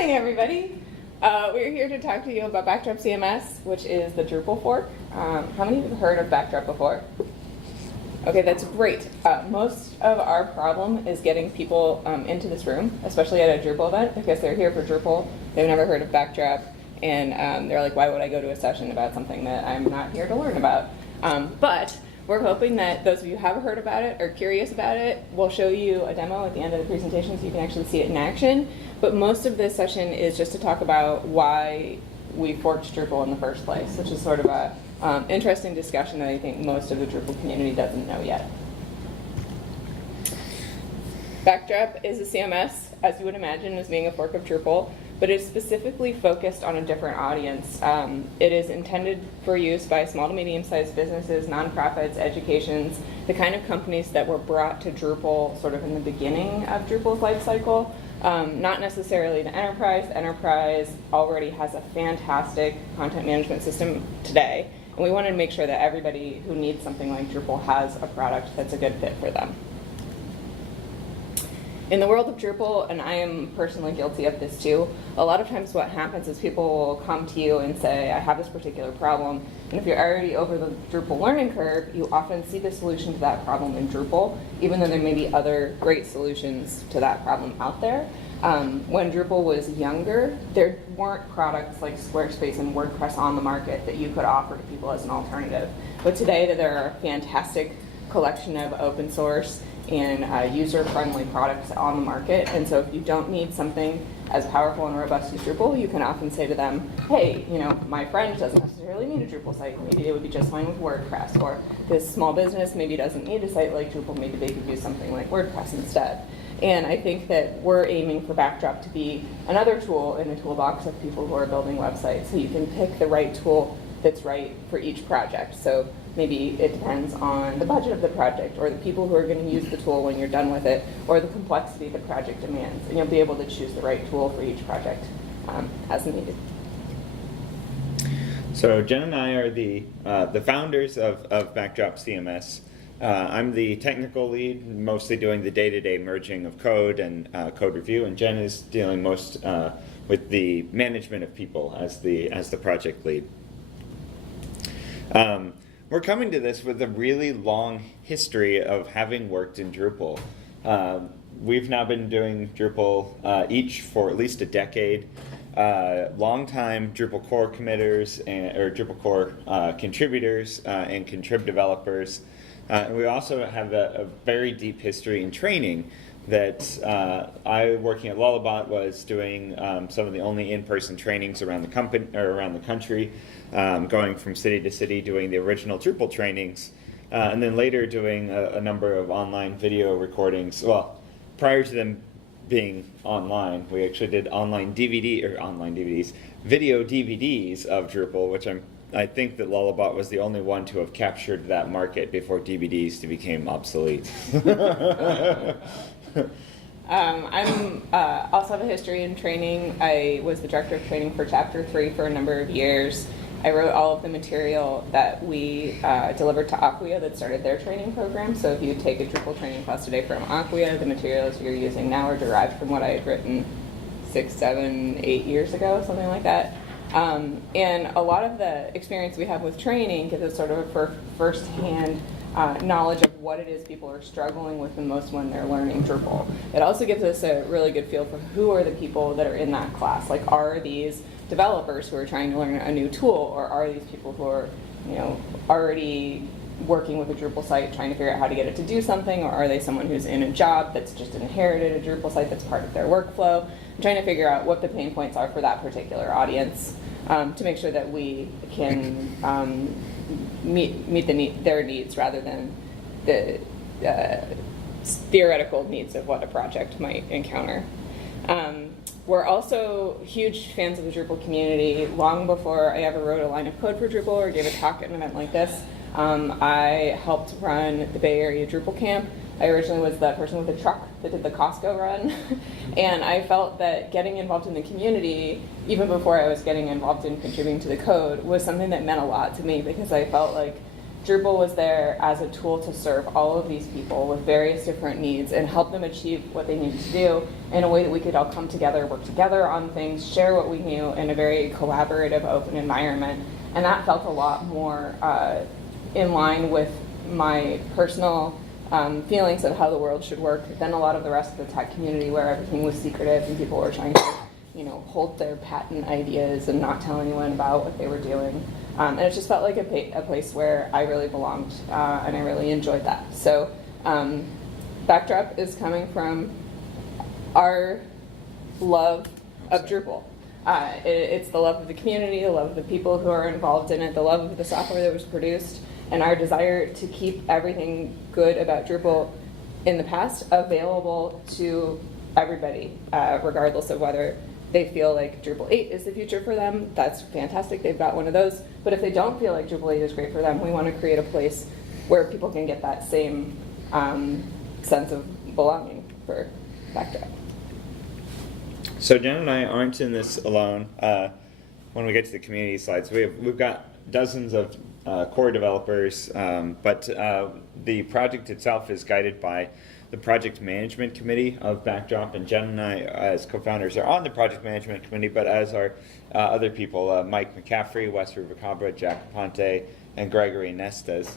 morning, everybody. We're here to talk to you about Backdrop CMS, which is the Drupal fork. How many of you have heard of Backdrop before? Okay, that's great. Most of our problem is getting people into this room, especially at a Drupal event, because they're here for Drupal. They've never heard of Backdrop, and they're like, why would I go to a session about something that I'm not here to learn about? But we're hoping that those of you who have heard about it or curious about it, we'll show you a demo at the end of the presentation so you can actually see it in action. But most of this session is just to talk about why we forked Drupal in the first place, which is sort of a interesting discussion that I think most of the Drupal community doesn't know yet. Backdrop is a CMS, as you would imagine, as being a fork of Drupal, but it's specifically focused on a different audience. It is intended for use by small to medium-sized businesses, nonprofits, educations, the kind of companies that were brought to Drupal sort of in the beginning of Drupal's life cycle. Not necessarily the enterprise. The enterprise already has a fantastic content management system today, and we wanted to make sure that everybody who needs something like Drupal has a product that's a good fit for them. In the world of Drupal, and I am personally guilty of this too, a lot of times what happens is people will come to you and say, I have this particular problem, and if you're already over the Drupal learning curve, you often see the solution to that problem in Drupal, even though there may be other great solutions to that problem out there. When Drupal was younger, there weren't products like Squarespace and WordPress on the market that you could offer to people as an alternative. But today there are a fantastic collection of open source and user-friendly products on the market. And so if you don't need something as powerful and robust as Drupal, you can often say to them, hey, my friend doesn't necessarily need a Drupal site. Maybe they would be just fine with WordPress. Or this small business maybe doesn't need a site like Drupal. Maybe they could use something like WordPress instead. And I think that we're aiming for Backdrop to be another tool in the toolbox of people who are building websites. So you can pick the right tool that's right for each project. So maybe it depends on the budget of the project or the people who are going to use the tool when you're done with it or the complexity the project demands. And you'll be able to choose the right tool for each project as needed. So Jen and I are the founders of Backdrop CMS. I'm the technical lead, mostly doing the day-to-day merging of code and code review, and Jen is dealing most with the management of people as the project lead. We're coming to this with a really long history of having worked in Drupal. We've now been doing Drupal each for at least a decade. Long-time Drupal core committers or Drupal core contributors and contrib developers. And we also have a very deep history in training that I, working at Lullabot, was doing some of the only in-person trainings around the company or around the country, going from city to city doing the original Drupal trainings, and then later doing a number of online video recordings. Well, prior to them being online, we actually did video DVDs of Drupal, which I think that Lullabot was the only one to have captured that market before DVDs became obsolete. I also have a history in training. I was the director of training for Chapter 3 for a number of years. I wrote all of the material that we delivered to Acquia that started their training program. So if you take a Drupal training class today from Acquia, the materials you're using now are derived from what I had written 6, 7, 8 years ago, something like that. And a lot of the experience we have with training gives us sort of a first-hand knowledge of what it is people are struggling with the most when they're learning Drupal. It also gives us a really good feel for who are the people that are in that class. Like, are these developers who are trying to learn a new tool, or are these people who are, already working with a Drupal site trying to figure out how to get it to do something, or are they someone who's in a job that's just inherited a Drupal site that's part of their workflow? I'm trying to figure out what the pain points are for that particular audience to make sure that we can meet their needs rather than the theoretical needs of what a project might encounter. We're also huge fans of the Drupal community. Long before I ever wrote a line of code for Drupal or gave a talk at an event like this, I helped run the Bay Area Drupal Camp. I originally was the person with the truck that did the Costco run, and I felt that getting involved in the community, even before I was getting involved in contributing to the code, was something that meant a lot to me, because I felt like Drupal was there as a tool to serve all of these people with various different needs and help them achieve what they needed to do in a way that we could all come together, work together on things, share what we knew in a very collaborative, open environment. And that felt a lot more in line with my personal feelings of how the world should work than a lot of the rest of the tech community, where everything was secretive and people were trying to, hold their patent ideas and not tell anyone about what they were doing. And it just felt like a place where I really belonged, and I really enjoyed that. So Backdrop is coming from our love of Drupal. It's the love of the community, the love of the people who are involved in it, the love of the software that was produced, and our desire to keep everything good about Drupal in the past available to everybody, regardless of whether they feel like Drupal 8 is the future for them. That's fantastic, they've got one of those. But if they don't feel like Drupal 8 is great for them, we want to create a place where people can get that same sense of belonging for Backdrop. So Jen and I aren't in this alone. When we get to the community slides, we've got dozens of core developers, but the project itself is guided by the project management committee of Backdrop, and Jen and I, as co-founders, are on the project management committee, but as are other people, Mike McCaffrey, Wes Rubicabra, Jack Ponte, and Gregory Nestes,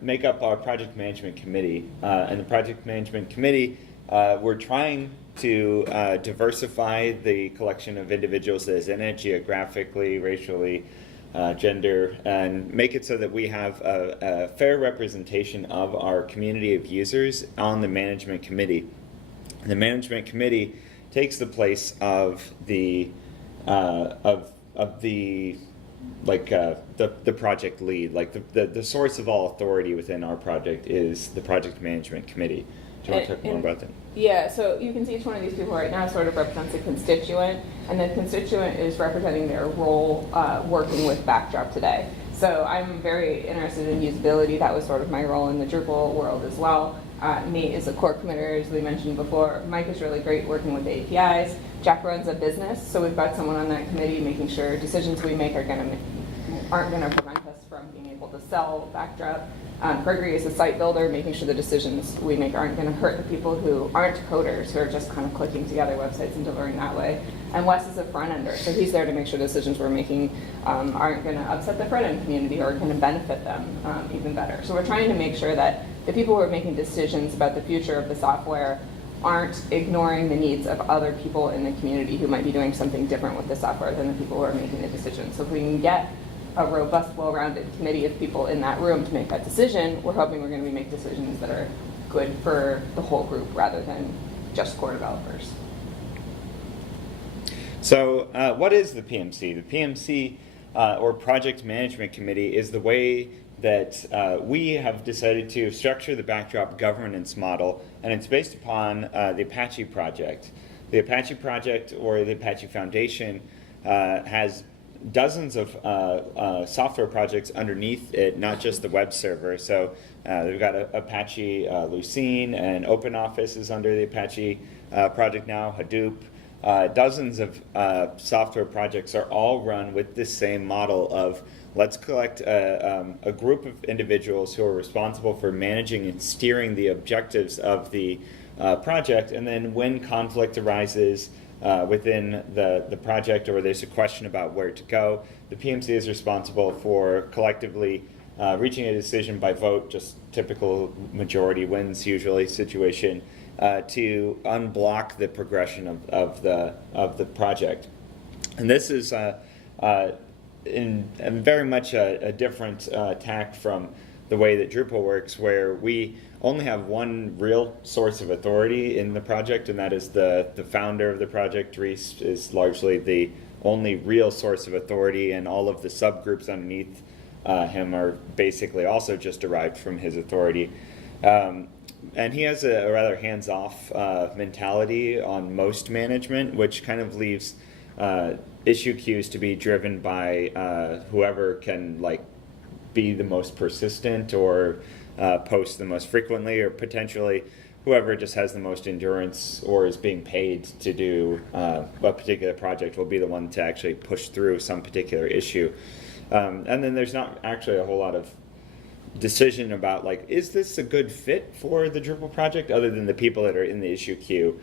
make up our project management committee. And the project management committee, we're trying to diversify the collection of individuals that is in it, geographically, racially, gender, and make it so that we have a fair representation of our community of users on the management committee. The management committee takes the place of the project lead. Like the source of all authority within our project is the project management committee. Do you want to talk more about that? Yeah, so you can see each one of these people right now sort of represents a constituent, and the constituent is representing their role working with Backdrop today. So I'm very interested in usability. That was sort of my role in the Drupal world as well. Nate is a core committer, as we mentioned before. Mike is really great working with the APIs. Jack runs a business, so we've got someone on that committee making sure decisions we make aren't going to prevent us from being able to sell Backdrop. Gregory is a site builder, making sure the decisions we make aren't going to hurt the people who aren't coders, who are just kind of clicking together websites and delivering that way. And Wes is a front ender, so he's there to make sure decisions we're making aren't going to upset the front end community or are going to benefit them even better. So we're trying to make sure that the people who are making decisions about the future of the software aren't ignoring the needs of other people in the community who might be doing something different with the software than the people who are making the decisions. So if we can get a robust, well-rounded committee of people in that room to make that decision, we're hoping we're going to make decisions that are good for the whole group rather than just core developers. So what is the PMC? The PMC, or Project Management Committee, is the way that we have decided to structure the Backdrop governance model, and it's based upon the Apache project. The Apache project, or the Apache Foundation, has dozens of software projects underneath it, not just the web server. So we've got Apache Lucene, and OpenOffice is under the Apache project now, Hadoop. Dozens of software projects are all run with this same model of let's collect a group of individuals who are responsible for managing and steering the objectives of the project, and then when conflict arises within the project, or there's a question about where to go, the PMC is responsible for collectively reaching a decision by vote, just typical majority wins usually situation, to unblock the progression of the project. And this is very much a different tack from the way that Drupal works, where we only have one real source of authority in the project, and that is the founder of the project. Reese is largely the only real source of authority, and all of the subgroups underneath him are basically also just derived from his authority. And he has a rather hands-off mentality on most management, which kind of leaves issue queues to be driven by whoever can be the most persistent, or post the most frequently, or potentially whoever just has the most endurance or is being paid to do a particular project will be the one to actually push through some particular issue. And then there's not actually a whole lot of decision about like, is this a good fit for the Drupal project, other than the people that are in the issue queue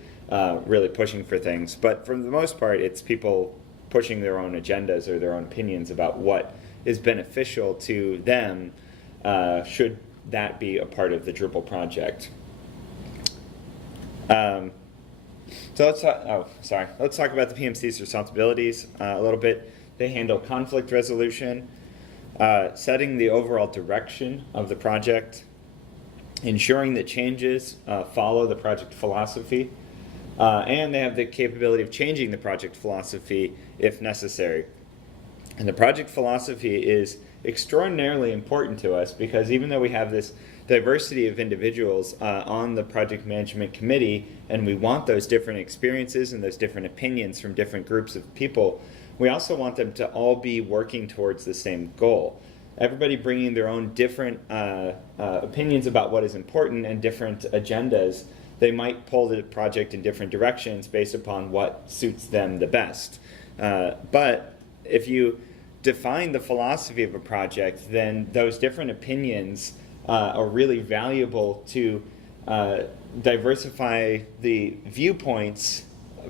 really pushing for things. But for the most part, it's people pushing their own agendas or their own opinions about what is beneficial to them, should that be a part of the Drupal project. So let's talk about the PMC's responsibilities a little bit. They handle conflict resolution, setting the overall direction of the project, ensuring that changes follow the project philosophy, and they have the capability of changing the project philosophy if necessary. And the project philosophy is extraordinarily important to us, because even though we have this diversity of individuals on the project management committee, and we want those different experiences and those different opinions from different groups of people, we also want them to all be working towards the same goal. Everybody bringing their own different opinions about what is important and different agendas. They might pull the project in different directions based upon what suits them the best. But if you define the philosophy of a project, then those different opinions are really valuable to diversify the viewpoints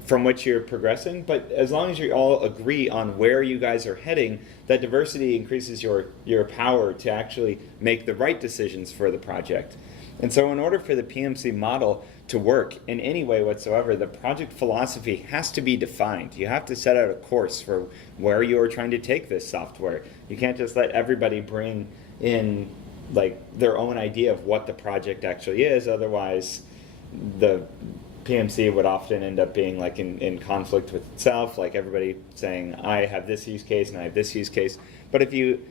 from which you're progressing. But as long as you all agree on where you guys are heading, that diversity increases your power to actually make the right decisions for the project. And so in order for the PMC model to work in any way whatsoever, the project philosophy has to be defined. You have to set out a course for where you are trying to take this software. You can't just let everybody bring in like their own idea of what the project actually is. Otherwise, the PMC would often end up being like in conflict with itself, like everybody saying, I have this use case and I have this use case. But if you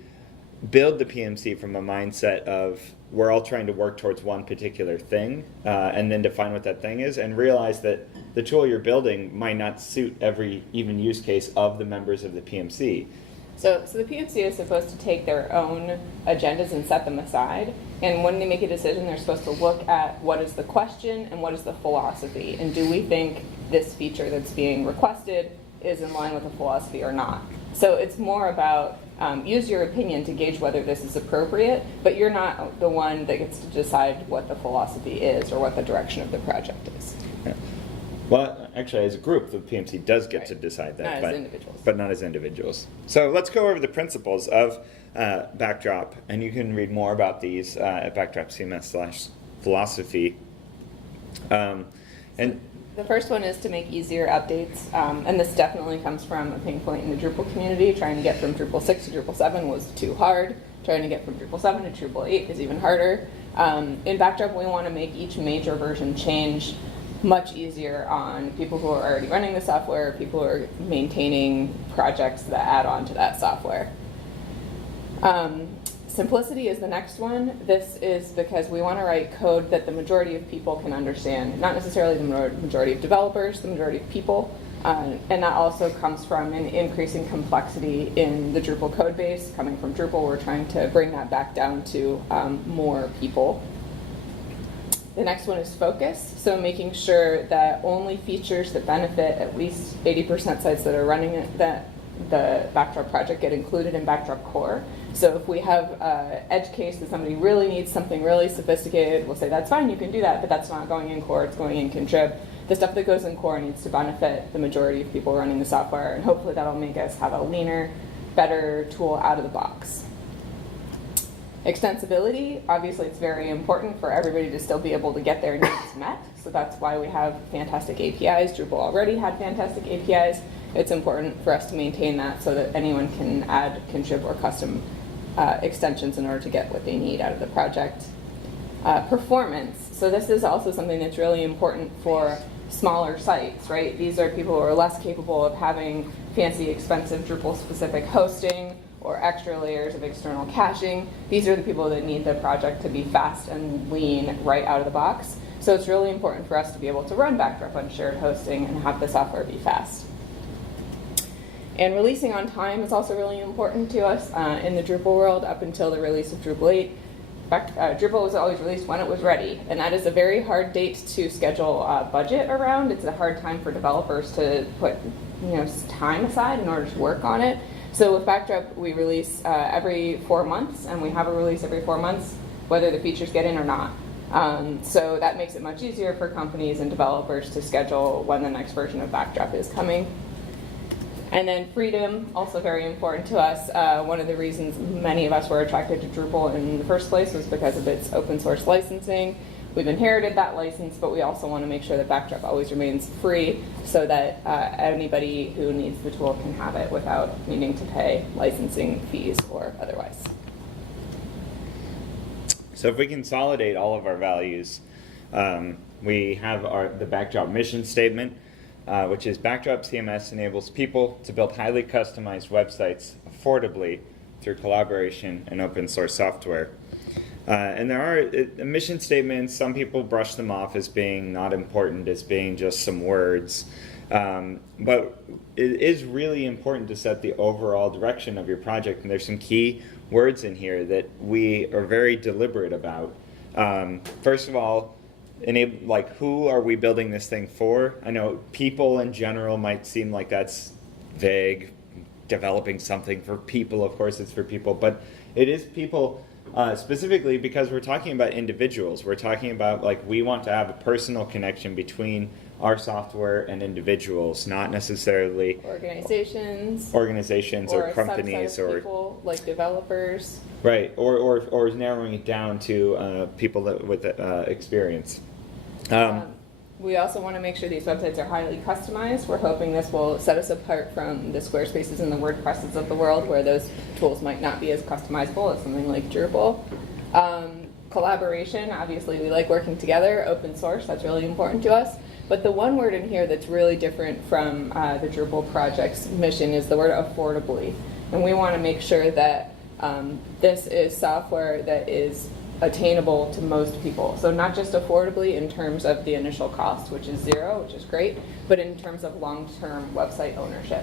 build the PMC from a mindset of we're all trying to work towards one particular thing, and then define what that thing is, and realize that the tool you're building might not suit every even use case of the members of the PMC. So the PMC is supposed to take their own agendas and set them aside. And when they make a decision, they're supposed to look at what is the question and what is the philosophy. And do we think this feature that's being requested is in line with the philosophy or not? So it's more about use your opinion to gauge whether this is appropriate, but you're not the one that gets to decide what the philosophy is or what the direction of the project is. Yeah. Well, actually, as a group, the PMC does get Right. to decide that, Not as individuals. but not as individuals. So let's go over the principles of Backdrop, and you can read more about these at Backdrop CMS/philosophy. And The first one is to make easier updates, and this definitely comes from a pain point in the Drupal community. Trying to get from Drupal 6 to Drupal 7 was too hard. Trying to get from Drupal 7 to Drupal 8 is even harder. In Backdrop, we want to make each major version change much easier on people who are already running the software, people who are maintaining projects that add on to that software. Simplicity is the next one. This is because we want to write code that the majority of people can understand, not necessarily the majority of developers, the majority of people. And that also comes from an increasing complexity in the Drupal code base. Coming from Drupal, we're trying to bring that back down to more people. The next one is focus, so making sure that only features that benefit at least 80% sites that are running it, that the Backdrop project get included in Backdrop core. So if we have an edge case that somebody really needs something really sophisticated, we'll say that's fine, you can do that, but that's not going in core, it's going in contrib. The stuff that goes in core needs to benefit the majority of people running the software, and hopefully that'll make us have a leaner, better tool out of the box. Extensibility, obviously it's very important for everybody to still be able to get their needs met, so that's why we have fantastic APIs. Drupal already had fantastic APIs. It's important for us to maintain that so that anyone can add, contrib, or custom extensions in order to get what they need out of the project. Performance, so this is also something that's really important for smaller sites, right? These are people who are less capable of having fancy, expensive Drupal-specific hosting or extra layers of external caching. These are the people that need the project to be fast and lean right out of the box. So it's really important for us to be able to run Backdrop on shared hosting and have the software be fast. And releasing on time is also really important to us in the Drupal world. Up until the release of Drupal 8, Drupal was always released when it was ready, and that is a very hard date to schedule a budget around. It's a hard time for developers to put time aside in order to work on it. So with Backdrop, we release every 4 months, and we have a release every 4 months, whether the features get in or not. So that makes it much easier for companies and developers to schedule when the next version of Backdrop is coming. And then freedom, also very important to us. One of the reasons many of us were attracted to Drupal in the first place was because of its open source licensing. We've inherited that license, but we also want to make sure that Backdrop always remains free so that anybody who needs the tool can have it without needing to pay licensing fees or otherwise. So if we consolidate all of our values, we have the Backdrop mission statement, which is Backdrop CMS enables people to build highly customized websites affordably through collaboration and open source software. And there are mission statements, some people brush them off as being not important, as being just some words. But it is really important to set the overall direction of your project, and there's some key words in here that we are very deliberate about. First of all, who are we building this thing for? I know people in general might seem like that's vague, developing something for people, of course it's for people, but it is people specifically because we're talking about individuals. We're talking about we want to have a personal connection between our software and individuals, not necessarily organizations or companies or people like developers. Right, or narrowing it down to people with experience. We also want to make sure these websites are highly customized. We're hoping this will set us apart from the Squarespaces and the WordPresses of the world, where those tools might not be as customizable as something like Drupal. Collaboration, obviously we like working together. Open source, that's really important to us. But the one word in here that's really different from the Drupal project's mission is the word affordably. And we want to make sure that this is software that is attainable to most people. So not just affordably in terms of the initial cost, which is zero, which is great, but in terms of long-term website ownership.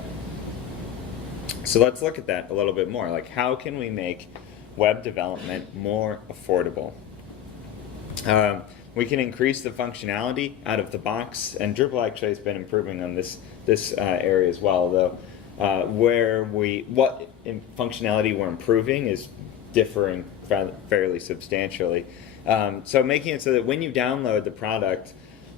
So let's look at that a little bit more. How can we make web development more affordable? We can increase the functionality out of the box, and Drupal actually has been improving on this area as well, though what functionality we're improving is differing fairly substantially. So making it so that when you download the product,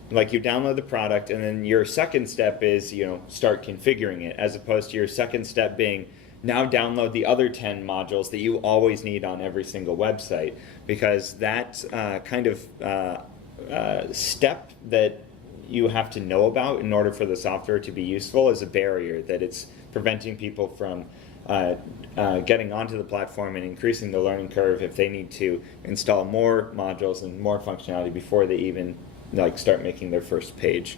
you download the product and then your second step is start configuring it, as opposed to your second step being now download the other 10 modules that you always need on every single website, because that kind of step that you have to know about in order for the software to be useful is a barrier that it's preventing people from getting onto the platform and increasing the learning curve if they need to install more modules and more functionality before they even start making their first page.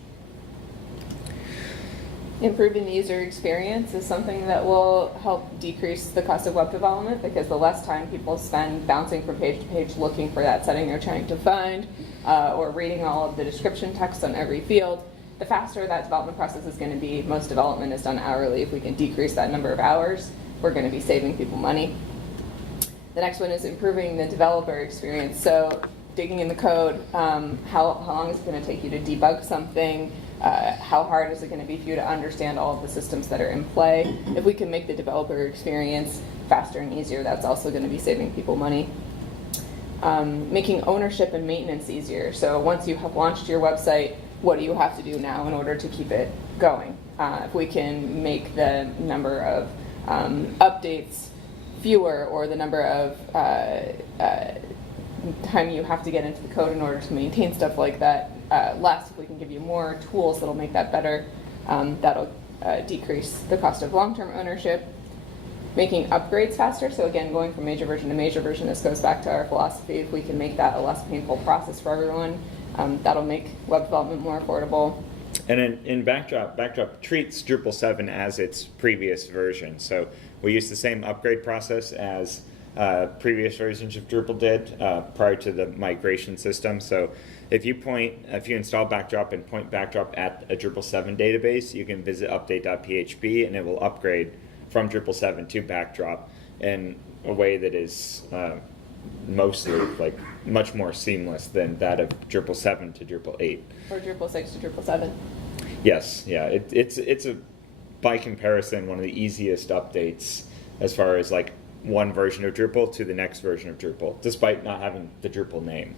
Improving the user experience is something that will help decrease the cost of web development, because the less time people spend bouncing from page to page looking for that setting they're trying to find, or reading all of the description text on every field, the faster that development process is going to be. Most development is done hourly. If we can decrease that number of hours, we're going to be saving people money. The next one is improving the developer experience. So digging in the code, how long is it going to take you to debug something? How hard is it going to be for you to understand all of the systems that are in play? If we can make the developer experience faster and easier, that's also going to be saving people money. Making ownership and maintenance easier. So once you have launched your website, what do you have to do now in order to keep it going? If we can make the number of updates fewer, or the number of time you have to get into the code in order to maintain stuff like that less, if we can give you more tools that'll make that better, that'll decrease the cost of long-term ownership. Making upgrades faster, so again, going from major version to major version, this goes back to our philosophy. If we can make that a less painful process for everyone, that'll make web development more affordable. And in Backdrop treats Drupal 7 as its previous version. So we use the same upgrade process as previous versions of Drupal did prior to the migration system. So if you install Backdrop and point Backdrop at a Drupal 7 database, you can visit update.php and it will upgrade from Drupal 7 to Backdrop in a way that is mostly much more seamless than that of Drupal 7 to Drupal 8. Or Drupal 6 to Drupal 7. Yes, yeah, it's a by comparison, one of the easiest updates as far as like one version of Drupal to the next version of Drupal, despite not having the Drupal name.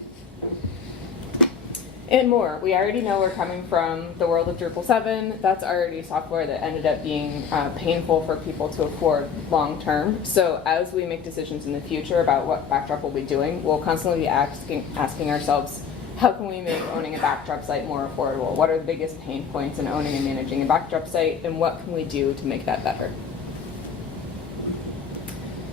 And more. We already know we're coming from the world of Drupal 7. That's already software that ended up being painful for people to afford long term. So as we make decisions in the future about what Backdrop will be doing, we'll constantly be asking ourselves, how can we make owning a Backdrop site more affordable? What are the biggest pain points in owning and managing a Backdrop site, and what can we do to make that better?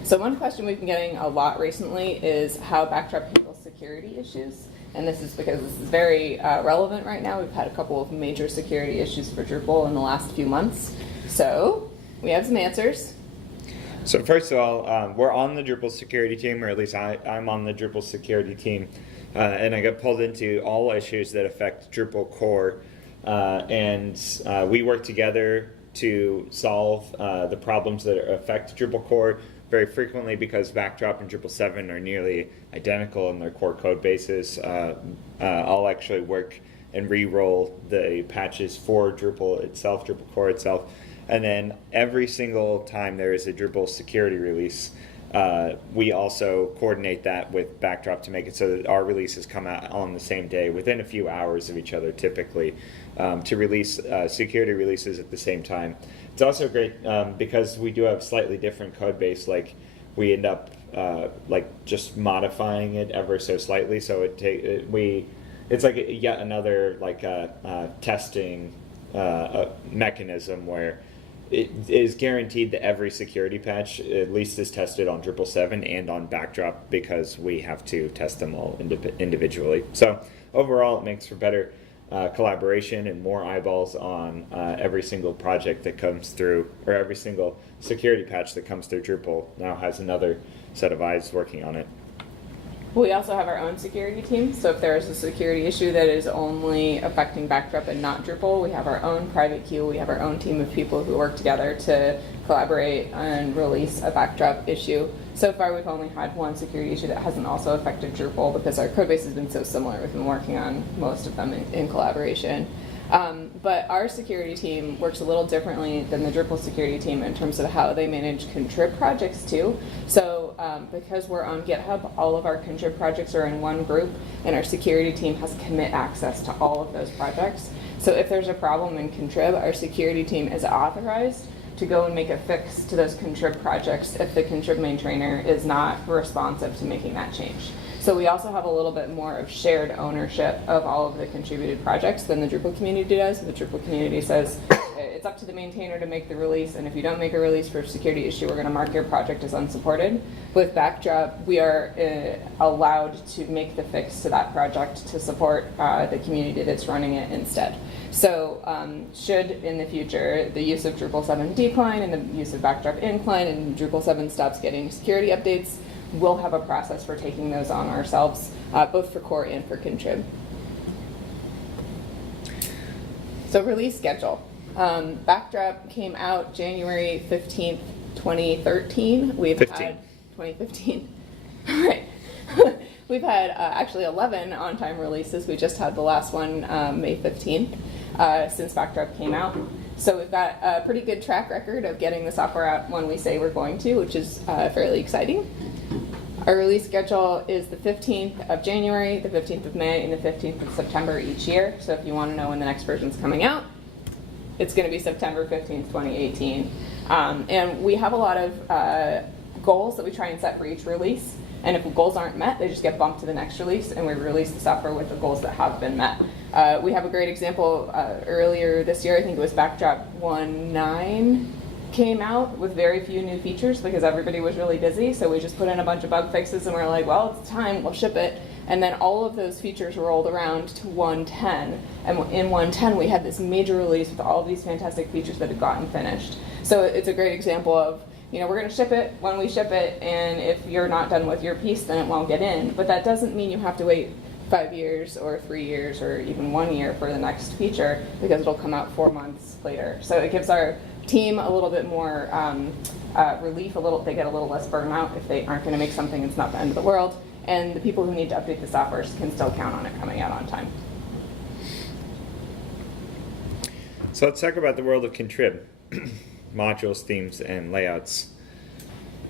So one question we've been getting a lot recently is how Backdrop handles security issues. And this is because this is very relevant right now. We've had a couple of major security issues for Drupal in the last few months. So we have some answers. So first of all, we're on the Drupal security team, or at least I'm on the Drupal security team. And I got pulled into all issues that affect Drupal core. And we work together to solve the problems that affect Drupal core very frequently, because Backdrop and Drupal 7 are nearly identical in their core code bases. I'll actually work and re-roll the patches for Drupal itself, Drupal core itself. And then every single time there is a Drupal security release, we also coordinate that with Backdrop to make it so that our releases come out on the same day, within a few hours of each other typically, to release security releases at the same time. It's also great because we do have slightly different code base. Like, we end up like just modifying it ever so slightly, so it's like yet another like testing mechanism where it is guaranteed that every security patch at least is tested on Drupal 7 and on Backdrop, because we have to test them all individually. So overall, it makes for better collaboration and more eyeballs on every single project that comes through, or every single security patch that comes through Drupal now has another set of eyes working on it. We also have our own security team, so if there is a security issue that is only affecting Backdrop and not Drupal, we have our own private queue, we have our own team of people who work together to collaborate and release a Backdrop issue. So far we've only had one security issue that hasn't also affected Drupal, because our code base has been so similar. We've been working on most of them in collaboration. But our security team works a little differently than the Drupal security team in terms of how they manage contrib projects too. So because we're on GitHub, all of our contrib projects are in one group, and our security team has commit access to all of those projects. So if there's a problem in contrib, our security team is authorized to go and make a fix to those contrib projects if the contrib maintainer is not responsive to making that change. So we also have a little bit more of shared ownership of all of the contributed projects than the Drupal community does. The Drupal community says it's up to the maintainer to make the release, and if you don't make a release for a security issue, we're going to mark your project as unsupported. With Backdrop, we are allowed to make the fix to that project to support the community that's running it instead. So should in the future the use of Drupal 7 decline and the use of Backdrop incline, and Drupal 7 stops getting security updates, we'll have a process for taking those on ourselves, both for core and for contrib. So release schedule. Backdrop came out January 15th, 2013. We've 15. had 2015. Right. We've had actually 11 on-time releases. We just had the last one May 15th since Backdrop came out. So we've got a pretty good track record of getting the software out when we say we're going to, which is fairly exciting. Our release schedule is the 15th of January, the 15th of May, and the 15th of September each year. So if you want to know when the next version's coming out, it's going to be September 15th, 2018. And we have a lot of goals that we try and set for each release. And if the goals aren't met, they just get bumped to the next release, and we release the software with the goals that have been met. We have a great example earlier this year. I think it was Backdrop 1.9 came out with very few new features because everybody was really busy. So we just put in a bunch of bug fixes, and we're like, well, it's time, we'll ship it. And then all of those features rolled around to 1.10. And in 1.10, we had this major release with all of these fantastic features that had gotten finished. So it's a great example of, you know, we're going to ship it when we ship it, and if you're not done with your piece, then it won't get in. But that doesn't mean you have to wait 5 years or 3 years or even 1 year for the next feature, because it'll come out 4 months later. So it gives our team a little bit more relief, they get a little less burnout if they aren't going to make something. It's not the end of the world. And the people who need to update the software can still count on it coming out on time. So let's talk about the world of contrib. modules, themes, and layouts.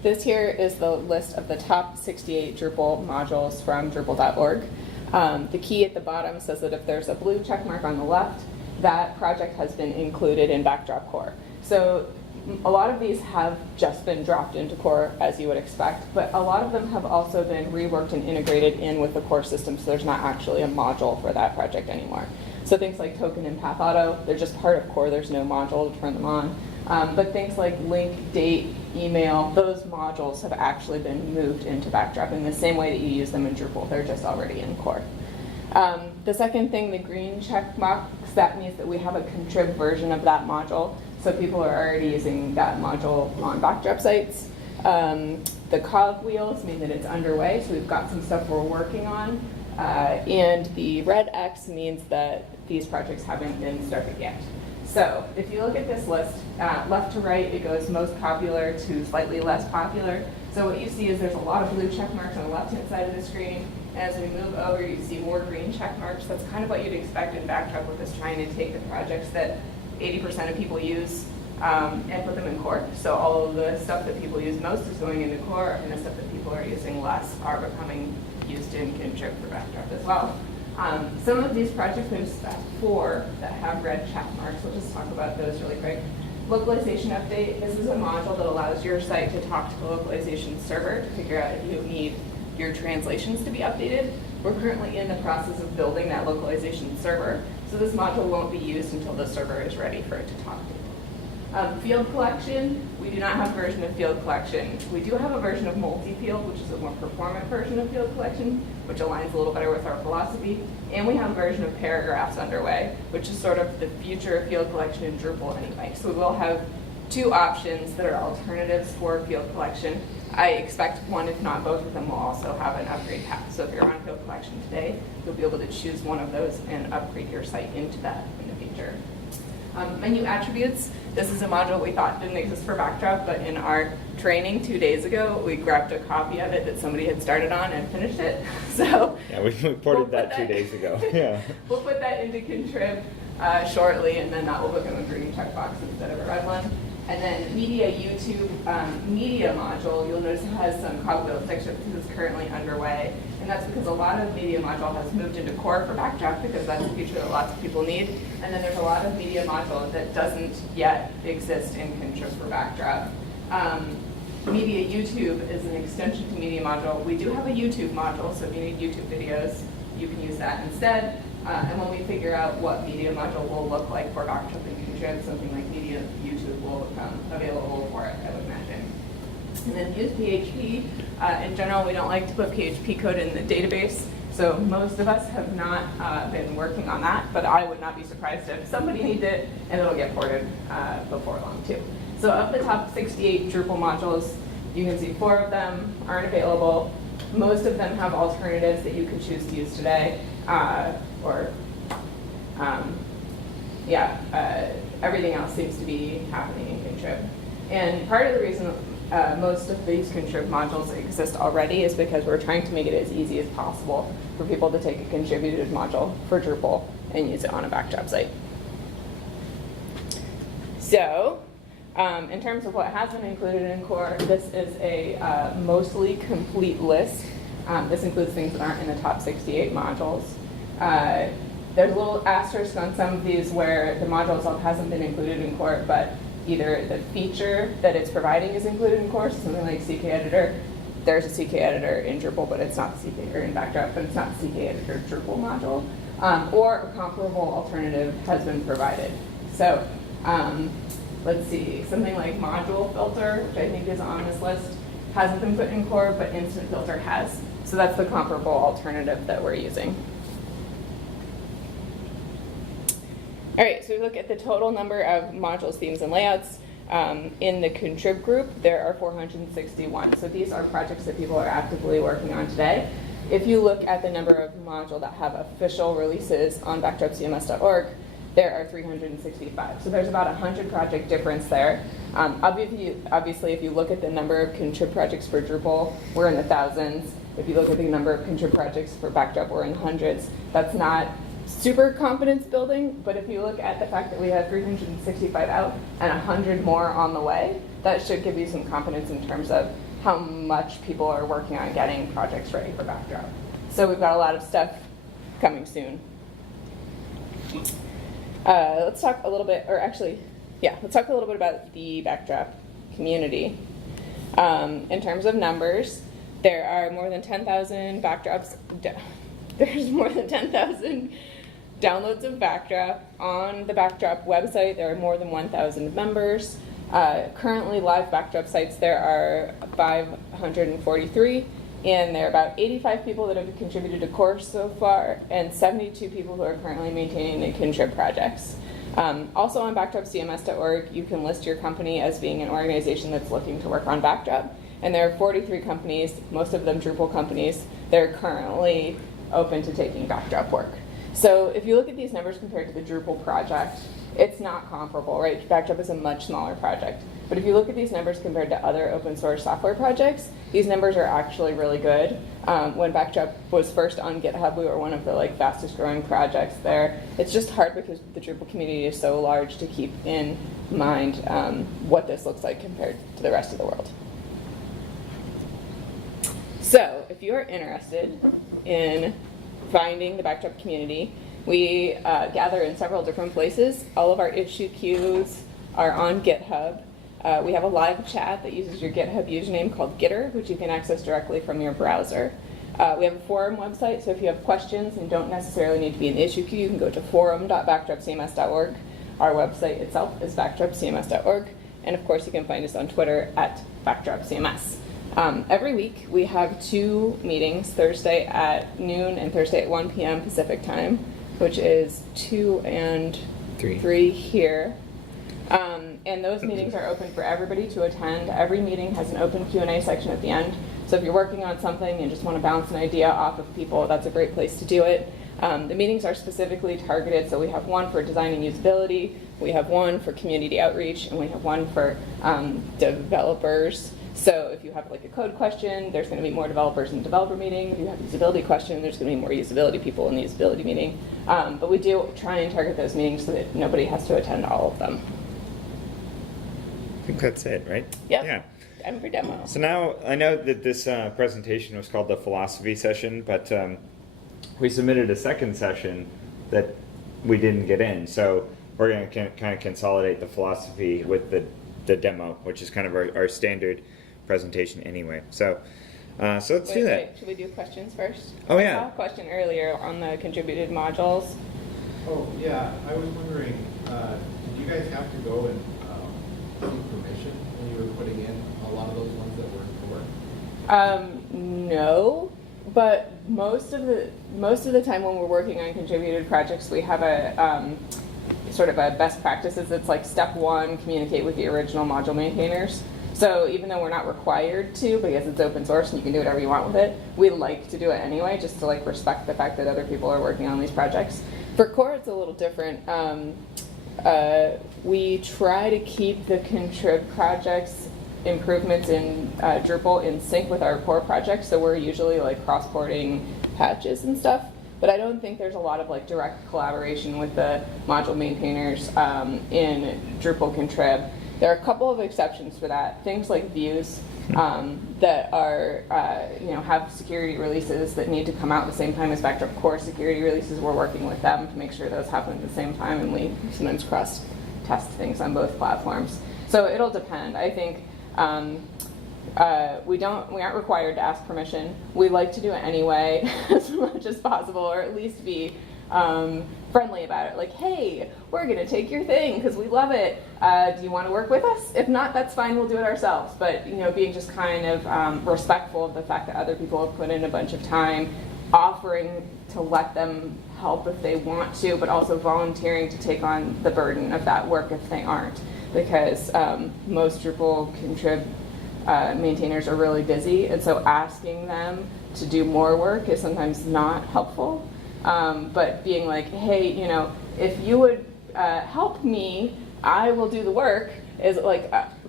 This here is the list of the top 68 Drupal modules from Drupal.org. The key at the bottom says that if there's a blue check mark on the left, that project has been included in Backdrop Core. So a lot of these have just been dropped into Core, as you would expect, but a lot of them have also been reworked and integrated in with the Core system, so there's not actually a module for that project anymore. So things like token and path auto, they're just part of Core, there's no module to turn them on. But things like link, date, email, those modules have actually been moved into Backdrop in the same way that you use them in Drupal, they're just already in Core. The second thing, the green check marks, that means that we have a contrib version of that module. So people are already using that module on Backdrop sites. The cog wheels mean that it's underway, so we've got some stuff we're working on. And the red X means that these projects haven't been started yet. So if you look at this list, left to right, it goes most popular to slightly less popular. So what you see is there's a lot of blue check marks on the left-hand side of the screen. As we move over, you see more green check marks. That's kind of what you'd expect in Backdrop with us trying to take the projects that 80% of people use and put them in Core. So all of the stuff that people use most is going into Core, and the stuff that people are using less are becoming used in contrib for Backdrop as well. Some of these projects, there's 4 that have red check marks. We'll just talk about those really quick. Localization update. This is a module that allows your site to talk to the localization server to figure out if you need your translations to be updated. We're currently in the process of building that localization server, so this module won't be used until the server is ready for it to talk to. Field collection, we do not have a version of field collection. We do have a version of multi-field, which is a more performant version of field collection, which aligns a little better with our philosophy. And we have a version of paragraphs underway, which is sort of the future of field collection in Drupal anyway. So we will have 2 options that are alternatives for field collection. I expect one, if not both of them, will also have an upgrade path. So if you're on field collection today, you'll be able to choose one of those and upgrade your site into that in the future. Menu attributes. This is a module we thought didn't exist for Backdrop, but in our training 2 days ago, we grabbed a copy of it that somebody had started on and finished it. So yeah, we ported that 2 days ago. Yeah. We'll put that into contrib shortly, and then that will become a green checkbox instead of a red one. And then media YouTube media module, you'll notice it has some cogwheel texture because it's currently underway. And that's because a lot of media module has moved into Core for Backdrop because that's a feature that lots of people need. And then there's a lot of media module that doesn't yet exist in contrib for Backdrop. Media YouTube is an extension to media module. We do have a YouTube module, so if you need YouTube videos, you can use that instead. And when we figure out what media module will look like for Backdrop and contrib, something like media YouTube will become available for it, I would imagine. And then use PHP. In general, we don't like to put PHP code in the database, so most of us have not been working on that, but I would not be surprised if somebody needs it and it'll get ported before long too. So of the top 68 Drupal modules, you can see 4 of them aren't available. Most of them have alternatives that you could choose to use today, everything else seems to be happening in contrib. And part of the reason most of these contrib modules exist already is because we're trying to make it as easy as possible for people to take a contributed module for Drupal and use it on a Backdrop site. So, in terms of what has been included in Core, this is a mostly complete list. This includes things that aren't in the top 68 modules. There's a little asterisk on some of these where the module itself hasn't been included in Core, but either the feature that it's providing is included in Core, so something like CK Editor. There's a CK Editor in Drupal, but it's not the CK, or in Backdrop, but it's not the CK Editor Drupal module. Or a comparable alternative has been provided. So let's see, something like module filter, which I think is on this list, hasn't been put in Core, but instant filter has. So that's the comparable alternative that we're using. All right, so we look at the total number of modules, themes, and layouts. In the contrib group, there are 461. So these are projects that people are actively working on today. If you look at the number of modules that have official releases on backdropcms.org, there are 365. So there's about 100 project difference there. Obviously, if you look at the number of contrib projects for Drupal, we're in the thousands. If you look at the number of contrib projects for Backdrop, we're in hundreds. That's not super confidence building, but if you look at the fact that we have 365 out and 100 more on the way, that should give you some confidence in terms of how much people are working on getting projects ready for Backdrop. So we've got a lot of stuff coming soon. Let's talk a little bit, let's talk a little bit about the Backdrop community. In terms of numbers, there are more than 10,000 Backdrops. There's more than 10,000 downloads of Backdrop. On the Backdrop website, there are more than 1,000 members. Currently, live Backdrop sites, there are 543, and there are about 85 people that have contributed to course so far, and 72 people who are currently maintaining the contrib projects. Also on backdropcms.org, you can list your company as being an organization that's looking to work on Backdrop, and there are 43 companies, most of them Drupal companies, that are currently open to taking Backdrop work. So if you look at these numbers compared to the Drupal project, it's not comparable, right? Backdrop is a much smaller project. But if you look at these numbers compared to other open source software projects, these numbers are actually really good. When Backdrop was first on GitHub, we were one of the fastest growing projects there. It's just hard because the Drupal community is so large to keep in mind what this looks like compared to the rest of the world. So if you are interested in finding the Backdrop community, we gather in several different places. All of our issue queues are on GitHub. We have a live chat that uses your GitHub username called Gitter, which you can access directly from your browser. We have a forum website, so if you have questions and don't necessarily need to be in the issue queue, you can go to forum.backdropcms.org. Our website itself is backdropcms.org. And of course, you can find us on Twitter at backdropcms. Every week, we have 2 meetings, Thursday at noon and Thursday at 1 p.m. Pacific time, which is 2 and 3 here. And those meetings are open for everybody to attend. Every meeting has an open Q&A section at the end. So if you're working on something and just want to bounce an idea off of people, that's a great place to do it. The meetings are specifically targeted, so we have one for design and usability, we have one for community outreach, and we have one for developers. So if you have a code question, there's going to be more developers in the developer meeting. If you have a usability question, there's going to be more usability people in the usability meeting. But we do try and target those meetings so that nobody has to attend all of them. I think that's it, right? Yep. Yeah. Time for demo. So now, I know that this presentation was called the philosophy session, but we submitted a second session that we didn't get in. So we're going to kind of consolidate the philosophy with the demo, which is kind of our standard presentation anyway. So let's do that. Wait, should we do questions first? Oh, I yeah. saw a question earlier on the contributed modules. Oh, yeah. I was wondering, did you guys have to go and seek permission when you were putting in a lot of those ones that weren't for? No, but most of the time when we're working on contributed projects, we have a sort of a best practices. It's like step 1, communicate with the original module maintainers. So even though we're not required to, because it's open source and you can do whatever you want with it, we like to do it anyway, just to respect the fact that other people are working on these projects. For core, it's a little different. We try to keep the contrib projects improvements in Drupal in sync with our core projects, so we're usually cross-porting patches and stuff. But I don't think there's a lot of direct collaboration with the module maintainers in Drupal contrib. There are a couple of exceptions for that. Things like views that are have security releases that need to come out at the same time as Backdrop core security releases. We're working with them to make sure those happen at the same time, and we sometimes cross-test things on both platforms. So it'll depend. I think we aren't required to ask permission. We like to do it anyway as much as possible, or at least be friendly about it. Hey, we're going to take your thing because we love it. Do you want to work with us? If not, that's fine. We'll do it ourselves. But being just kind of respectful of the fact that other people have put in a bunch of time, offering to let them help if they want to, but also volunteering to take on the burden of that work if they aren't. Because most Drupal contrib maintainers are really busy, and so asking them to do more work is sometimes not helpful. But being hey, if you would help me, I will do the work, is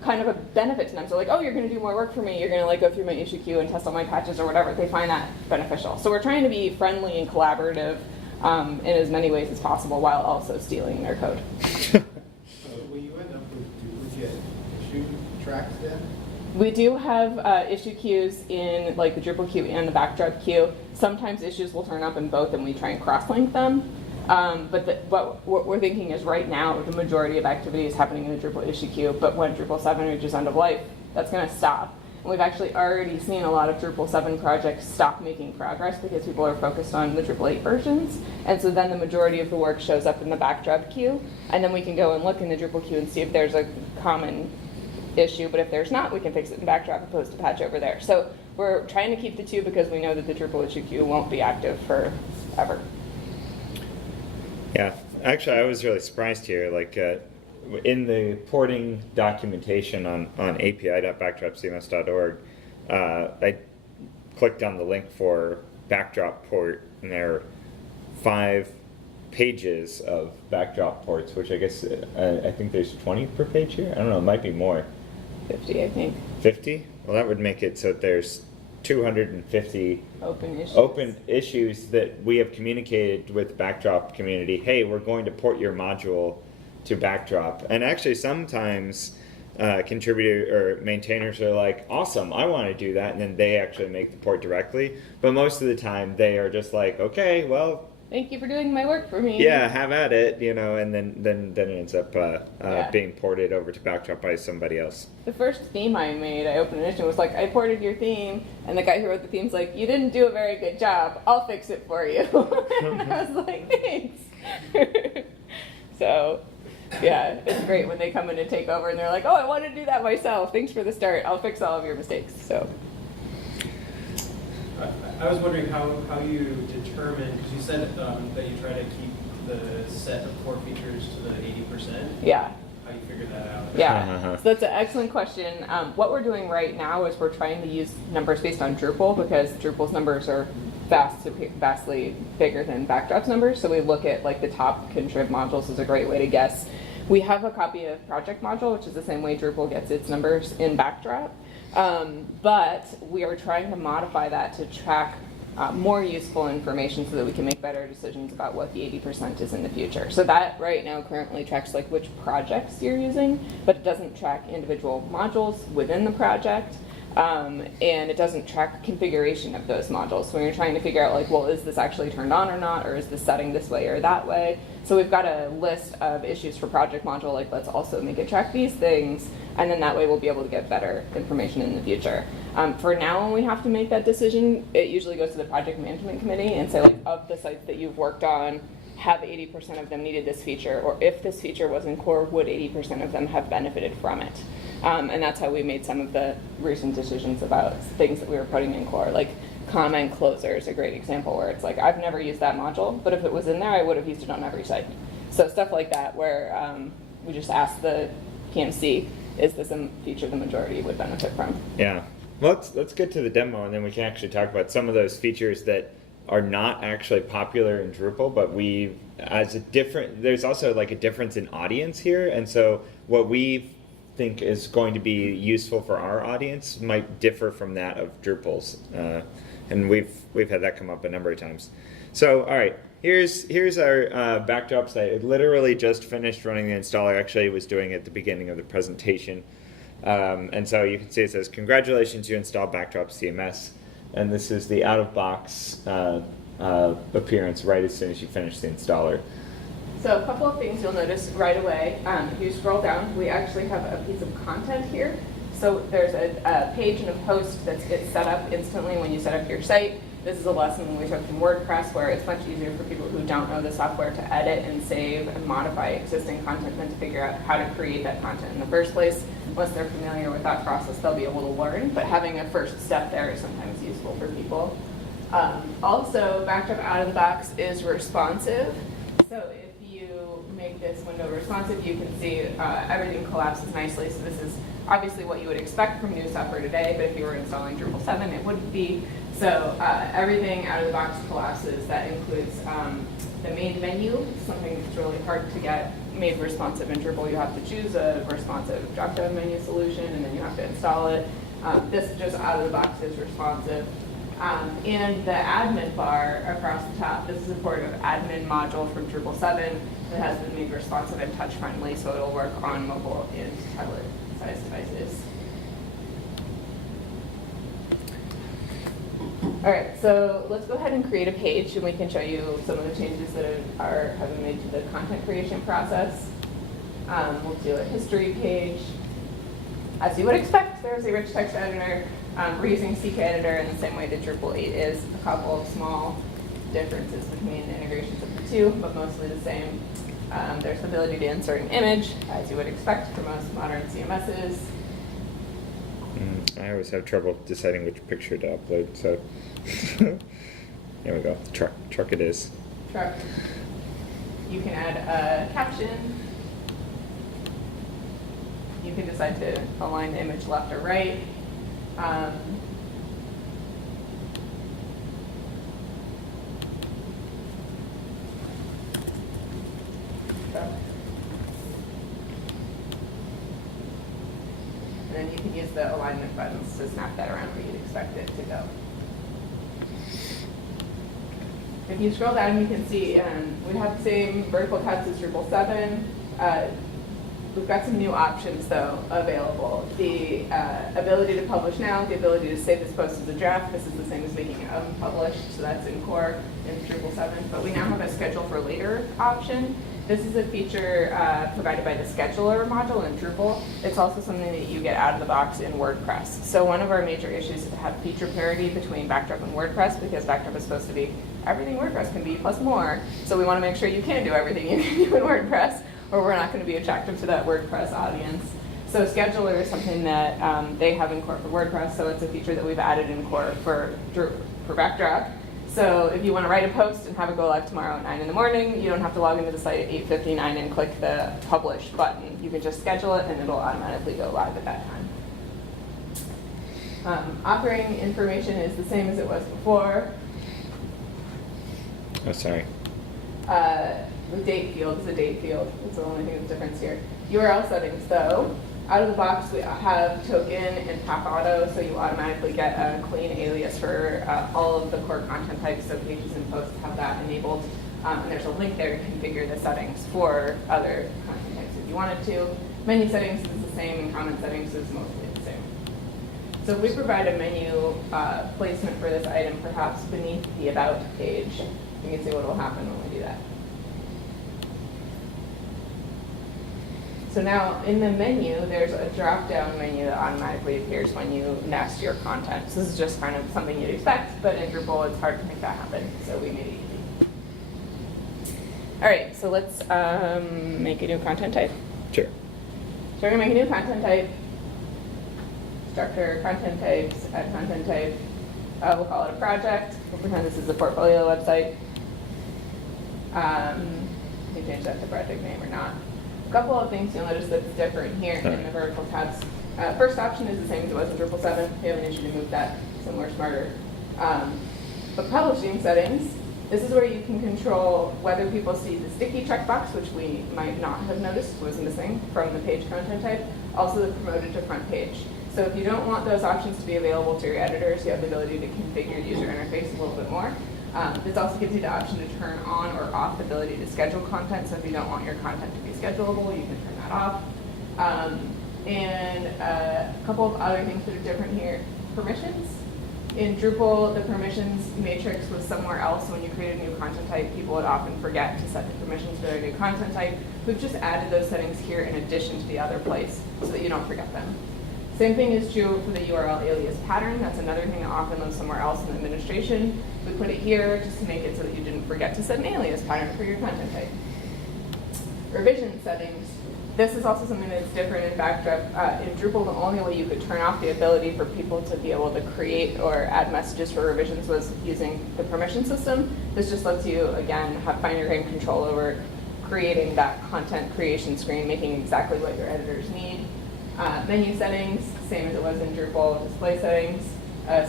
kind of a benefit to them. So oh, you're going to do more work for me. You're going to go through my issue queue and test all my patches or whatever. They find that beneficial. So we're trying to be friendly and collaborative in as many ways as possible while also stealing their code. So will you end up with duplicate issue tracks then? We do have issue queues in like the Drupal queue and the Backdrop queue. Sometimes issues will turn up in both and we try and cross-link them. But what we're thinking is right now the majority of activity is happening in the Drupal issue queue, but when Drupal 7 reaches end of life, that's going to stop. And we've actually already seen a lot of Drupal 7 projects stop making progress because people are focused on the Drupal 8 versions. And so then the majority of the work shows up in the Backdrop queue, and then we can go and look in the Drupal queue and see if there's a common issue, but if there's not, we can fix it in Backdrop and post a patch over there. So we're trying to keep the two because we know that the Drupal issue queue won't be active forever. Yeah, actually, I was really surprised here. Like in the porting documentation on api.backdropcms.org, I clicked on the link for Backdrop port, and there are 5 pages of Backdrop ports, which I guess I think there's 20 per page here. I don't know, it might be more. 50, I think. 50? Well, that would make it so that there's 250 open issues that we have communicated with the Backdrop community. Hey, we're going to port your module to Backdrop. And actually sometimes contributor or maintainers are like, awesome, I want to do that, and then they actually make the port directly. But most of the time they are just like, okay, well, thank you for doing my work for me. yeah, have at it, you know, and then it ends up being ported over to Backdrop by somebody else. The first theme I made, I opened an issue and was like, I ported your theme, and the guy who wrote the theme's like, you didn't do a very good job, I'll fix it for you. And I was like, thanks. So, yeah, it's great when they come in and take over and they're like, oh, I want to do that myself, thanks for the start, I'll fix all of your mistakes. So. I was wondering how you determine, because you said that you try to keep the set of core features to the 80%. Yeah. How you figure that out? Yeah, so that's an excellent question. What we're doing right now is we're trying to use numbers based on Drupal because Drupal's numbers are vastly bigger than Backdrop's numbers. So we look at like the top contrib modules is a great way to guess. We have a copy of project module, which is the same way Drupal gets its numbers in Backdrop. But we are trying to modify that to track more useful information so that we can make better decisions about what the 80% is in the future. So that right now currently tracks like which projects you're using, but it doesn't track individual modules within the project. And it doesn't track configuration of those modules. So when you're trying to figure out like, well, is this actually turned on or not, or is this setting this way or that way? So we've got a list of issues for project module, like let's also make it track these things, and then that way we'll be able to get better information in the future. For now, when we have to make that decision, it usually goes to the project management committee and say like, of the sites that you've worked on, have 80% of them needed this feature, or if this feature was in core, would 80% of them have benefited from it? And that's how we made some of the recent decisions about things that we were putting in core. Like comment closer is a great example where it's like, I've never used that module, but if it was in there, I would have used it on every site. So stuff like that where we just ask the PMC, is this a feature the majority would benefit from? Yeah. Well, let's get to the demo, and then we can actually talk about some of those features that are not actually popular in Drupal, but there's also like a difference in audience here, and so what we think is going to be useful for our audience might differ from that of Drupal's, and we've had that come up a number of times. So, all right, here's our Backdrop site. It literally just finished running the installer. Actually, it was doing it at the beginning of the presentation, and so you can see it says, "Congratulations, you installed Backdrop CMS." And this is the out-of-box appearance right as soon as you finish the installer. So a couple of things you'll notice right away. If you scroll down, we actually have a piece of content here. So there's a page and a post that gets set up instantly when you set up your site. This is a lesson we took from WordPress where it's much easier for people who don't know the software to edit and save and modify existing content than to figure out how to create that content in the first place. Once they're familiar with that process, they'll be able to learn, but having a first step there is sometimes useful for people. Also, Backdrop out of the box is responsive. So if you make this window responsive, you can see everything collapses nicely. So this is obviously what you would expect from new software today, but if you were installing Drupal 7, it wouldn't be. So everything out of the box collapses. That includes the main menu, something that's really hard to get made responsive in Drupal. You have to choose a responsive drop-down menu solution, and then you have to install it. This just out of the box is responsive. And the admin bar across the top, this is a port of admin module from Drupal 7 that has been made responsive and touch friendly, so it'll work on mobile and tablet size devices. All right, so let's go ahead and create a page, and we can show you some of the changes that have been made to the content creation process. We'll do a history page. As you would expect, there's a rich text editor. We're using CK editor in the same way that Drupal 8 is. A couple of small differences between the integrations of the two, but mostly the same. There's the ability to insert an image, as you would expect for most modern CMSs. I always have trouble deciding which picture to upload, so there we go. Truck it is. Truck. You can add a caption. You can decide to align the image left or right. And then you can use the alignment buttons to snap that around where you'd expect it to go. If you scroll down, you can see we have the same vertical tabs as Drupal 7. We've got some new options, though, available. The ability to publish now, the ability to save this post as a draft. This is the same as making it unpublished, so that's in core in Drupal 7. But we now have a schedule for later option. This is a feature provided by the scheduler module in Drupal. It's also something that you get out of the box in WordPress. So one of our major issues is to have feature parity between Backdrop and WordPress, because Backdrop is supposed to be everything WordPress can be plus more. So we want to make sure you can do everything you can do in WordPress, or we're not going to be attractive to that WordPress audience. So scheduler is something that they have in core for WordPress, so it's a feature that we've added in core for Backdrop. So if you want to write a post and have it go live tomorrow at 9 in the morning, you don't have to log into the site at 8:59 and click the publish button. You can just schedule it and it'll automatically go live at that time. Operating information is the same as it was before. Oh, sorry. The date field is a date field. That's the only thing that's different here. URL settings, though, out of the box we have token and path auto, so you automatically get a clean alias for all of the core content types, so pages and posts have that enabled. And there's a link there to configure the settings for other content types if you wanted to. Menu settings is the same, and comment settings is mostly the same. So if we provide a menu placement for this item, perhaps beneath the About page, you can see what will happen when we do that. So now in the menu, there's a drop-down menu that automatically appears when you nest your content. So this is just kind of something you'd expect, but in Drupal it's hard to make that happen, so we made it easy. All right, so let's make a new content type. Sure. So we're gonna make a new content type. Structure, content types, add content type. We'll call it a project. We'll pretend this is a portfolio website. You can change that to project name or not. A couple of things you'll notice that's different here in the vertical tabs. First option is the same as it was in Drupal 7. We have an issue to move that somewhere smarter. But publishing settings, this is where you can control whether people see the sticky checkbox, which we might not have noticed was missing from the page content type, also the promoted to front page. So if you don't want those options to be available to your editors, you have the ability to configure the user interface a little bit more. This also gives you the option to turn on or off the ability to schedule content. So if you don't want your content to be schedulable, you can turn that off. And a couple of other things that are different here. Permissions. In Drupal, the permissions matrix was somewhere else. When you create a new content type, people would often forget to set the permissions for their new content type. We've just added those settings here in addition to the other place so that you don't forget them. Same thing is true for the URL alias pattern. That's another thing that often lives somewhere else in administration. We put it here just to make it so that you didn't forget to set an alias pattern for your content type. Revision settings. This is also something that's different in Backdrop. In Drupal, the only way you could turn off the ability for people to be able to create or add messages for revisions was using the permission system. This just lets you, again, have finer-grained control over creating that content creation screen, making exactly what your editors need. Menu settings, same as it was in Drupal. Display settings,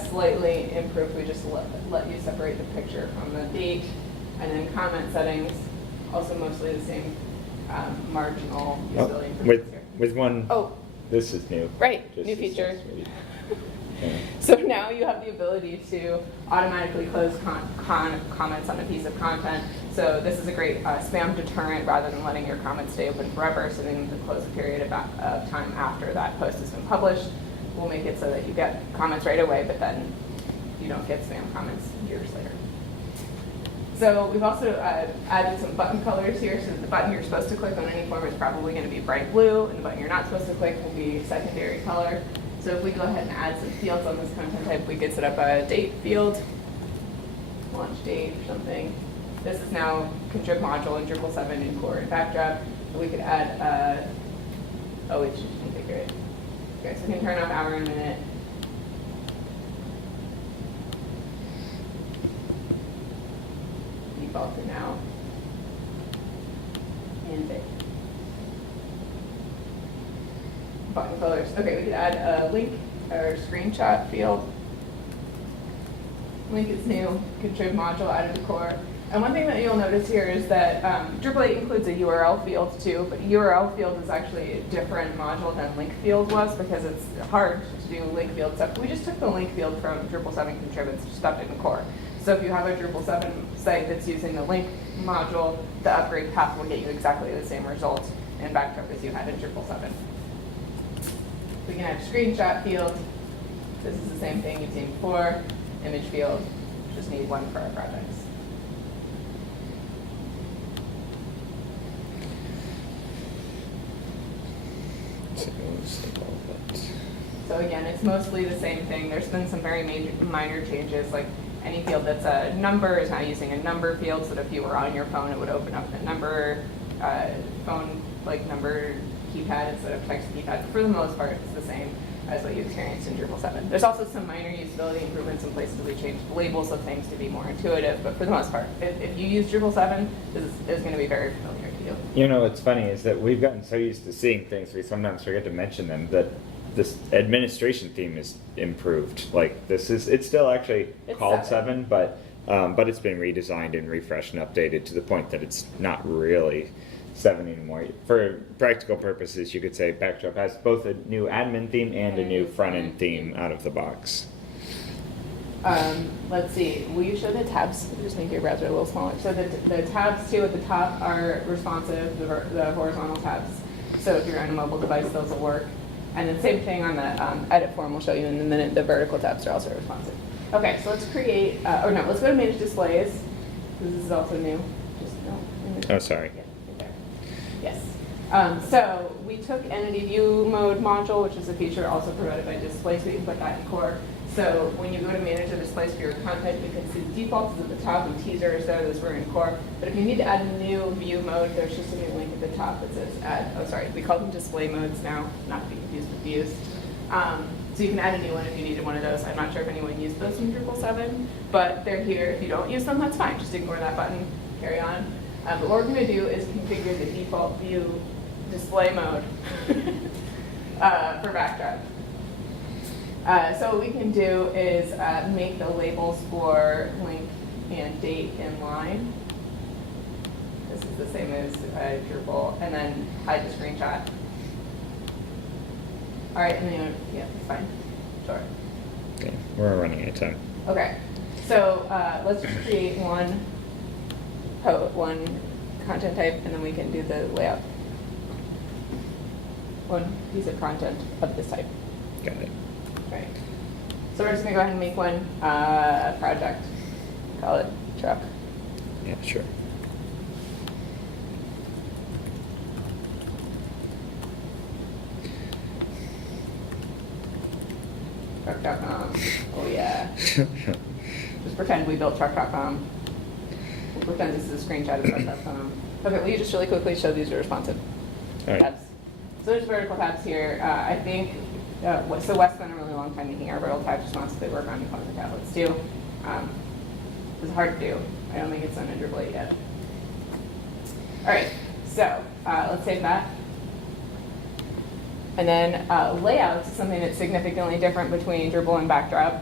slightly improved. We just let you separate the picture from the date. And then comment settings, also mostly the same marginal usability improvements here. With one, Oh, this is new. right, Just new this feature. next week. So now you have the ability to automatically close comments on a piece of content. So this is a great spam deterrent rather than letting your comments stay open forever. So then you can close a period of time after that post has been published. We'll make it so that you get comments right away, but then you don't get spam comments years later. So we've also added some button colors here. So the button you're supposed to click on any form is probably going to be bright blue, and the button you're not supposed to click will be secondary color. So if we go ahead and add some fields on this content type, we could set up a date field, launch date or something. This is now contrib module in Drupal 7 in core and Backdrop. And we could add, oh, we should configure it. Okay, so we can turn off hour and minute. Default to now. And big. Button colors. Okay, we could add a link or screenshot field. Link is new, contrib module added to core. And one thing that you'll notice here is that Drupal 8 includes a URL field too, but URL field is actually a different module than link field was because it's hard to do link field stuff. We just took the link field from Drupal 7 contrib and stuffed it in core. So if you have a Drupal 7 site that's using the link module, the upgrade path will get you exactly the same result in Backdrop as you had in Drupal 7. We can add a screenshot field. This is the same thing you've seen before. Image field, just need one for our projects. So again, it's mostly the same thing. There's been some very minor changes, like any field that's a number is now using a number field, so that if you were on your phone, it would open up the number phone, like number keypad instead of text keypad. For the most part, it's the same as what you experienced in Drupal 7. There's also some minor usability improvements in places we changed the labels of things to be more intuitive, but for the most part, if you use Drupal 7, this is going to be very familiar to you. You know, what's funny is that we've gotten so used to seeing things, we sometimes forget to mention them, that this administration theme is improved. Like it's still actually called 7, but it's been redesigned and refreshed and updated to the point that it's not really 7 anymore. For practical purposes, you could say Backdrop has both a new admin theme and a new front-end theme out of the box. Let's see, will you show the tabs? Just make your browser a little smaller. So the tabs too at the top are responsive, the horizontal tabs. So if you're on a mobile device, those will work. And then same thing on the edit form, we'll show you in a minute, the vertical tabs are also responsive. Okay, so let's create, let's go to manage displays. This is also new. Oh, sorry. Yeah, right there. Yes. So we took entity view mode module, which is a feature also provided by Display Suite, and put that in core. So when you go to manage the displays for your content, you can see the defaults at the top and teasers there, those were in core. But if you need to add a new view mode, there's just a new link at the top that says add, we call them display modes now, not to be confused with views. So you can add a new one if you needed one of those. I'm not sure if anyone used those in Drupal 7, but they're here. If you don't use them, that's fine. Just ignore that button, carry on. But what we're going to do is configure the default view display mode for Backdrop. So what we can do is make the labels for link and date in line. This is the same as Drupal, and then hide the screenshot. All right, and then yeah, it's fine. Sure. Okay, we're running out of time. Okay, so let's just create one content type, and then we can do the layout. One piece of content of this type. Got it. Right. So we're just gonna go ahead and make one project. Call it truck. Yeah, sure. Truck.com. Oh yeah. Just pretend we built truck.com. We'll pretend this is a screenshot of truck.com. Okay, will you just really quickly show these are responsive All right. tabs? So there's vertical tabs here. I think, so Wes spent a really long time making our vertical tabs responsive. They work on composite tablets too. It's hard to do. I don't think it's done in Drupal 8 yet. All right, so let's save that. And then layouts is something that's significantly different between Drupal and Backdrop.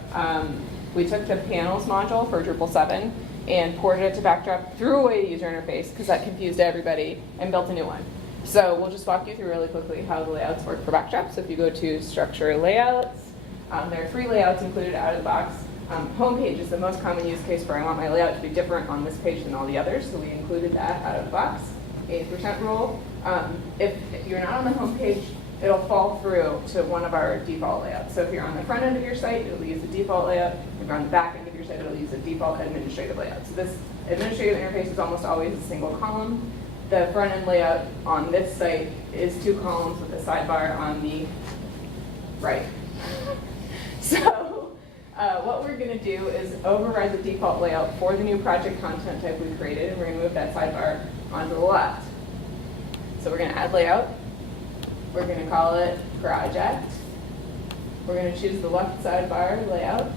We took the panels module for Drupal 7 and ported it to Backdrop, threw away the user interface because that confused everybody, and built a new one. So we'll just walk you through really quickly how the layouts work for Backdrop. So if you go to Structure Layouts, There are 3 layouts included out of the box. Homepage is the most common use case where I want my layout to be different on this page than all the others, so we included that out of the box. 80% rule. If you're not on the homepage, it'll fall through to one of our default layouts. So if you're on the front end of your site, it'll use the default layout. If you're on the back end of your site, it'll use the default administrative layout. So this administrative interface is almost always a single column. The front end layout on this site is 2 columns with a sidebar on the right. So what we're going to do is override the default layout for the new project content type we created, and we're going to move that sidebar onto the left. So we're going to add layout. We're going to call it project. We're going to choose the left sidebar layout.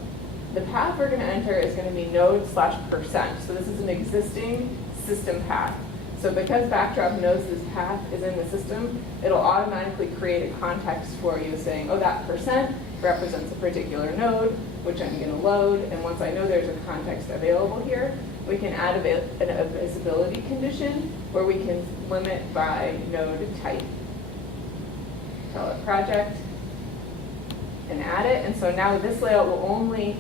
The path we're going to enter is going to be node/%. So this is an existing system path. So because Backdrop knows this path is in the system, it'll automatically create a context for you saying, oh, that % represents a particular node, which I'm going to load. And once I know there's a context available here, we can add a visibility condition where we can limit by node type. Tell it project and add it. And so now this layout will only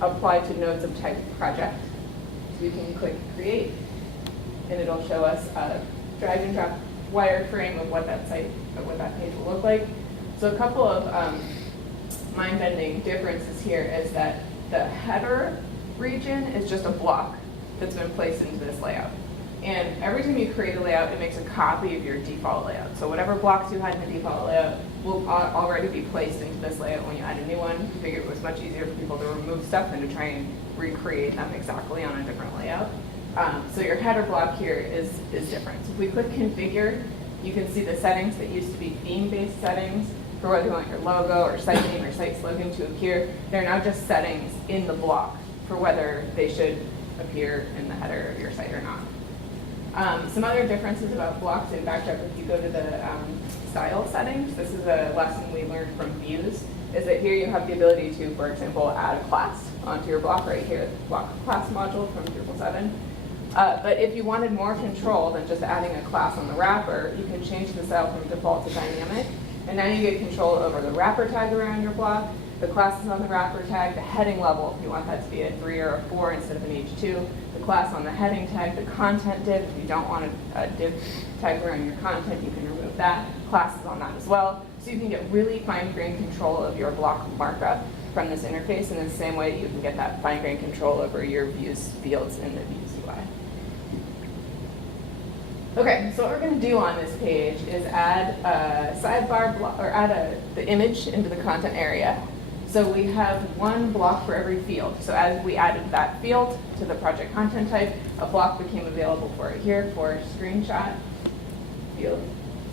apply to nodes of type project. So you can click create, and it'll show us a drag and drop wireframe of what that site, of what that page will look like. So a couple of mind-bending differences here is that the header region is just a block that's been placed into this layout. And every time you create a layout, it makes a copy of your default layout. So whatever blocks you had in the default layout will already be placed into this layout when you add a new one. We figured it was much easier for people to remove stuff than to try and recreate them exactly on a different layout. So your header block here is different. So if we click configure, you can see the settings that used to be theme-based settings for whether you want your logo or site name or site slogan to appear. They're now just settings in the block for whether they should appear in the header of your site or not. Some other differences about blocks in Backdrop, if you go to the style settings, this is a lesson we learned from views, is that here you have the ability to, for example, add a class onto your block right here, block class module from Drupal 7. But if you wanted more control than just adding a class on the wrapper, you can change the style from default to dynamic. And now you get control over the wrapper tag around your block, the classes on the wrapper tag, the heading level, if you want that to be a 3 or a 4 instead of an H2, the class on the heading tag, the content div, if you don't want a div tag around your content, you can remove that, classes on that as well. So you can get really fine-grained control of your block markup from this interface in the same way you can get that fine-grained control over your views fields in the Views UI. Okay, so what we're going to do on this page is add a sidebar block, or add the image into the content area. So we have one block for every field. So as we added that field to the project content type, a block became available for it here for screenshot, field,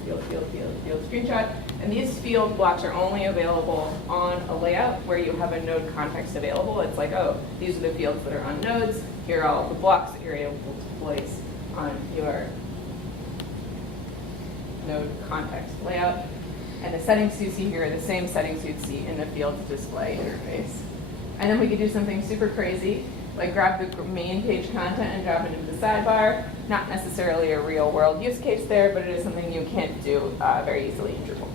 screenshot. And these field blocks are only available on a layout where you have a node context available. It's like, oh, these are the fields that are on nodes. Here are all the blocks that you're able to place on your node context layout. And the settings you see here are the same settings you'd see in the fields display interface. And then we could do something super crazy, like grab the main page content and drop it into the sidebar. Not necessarily a real world use case there, but it is something you can do very easily in Drupal.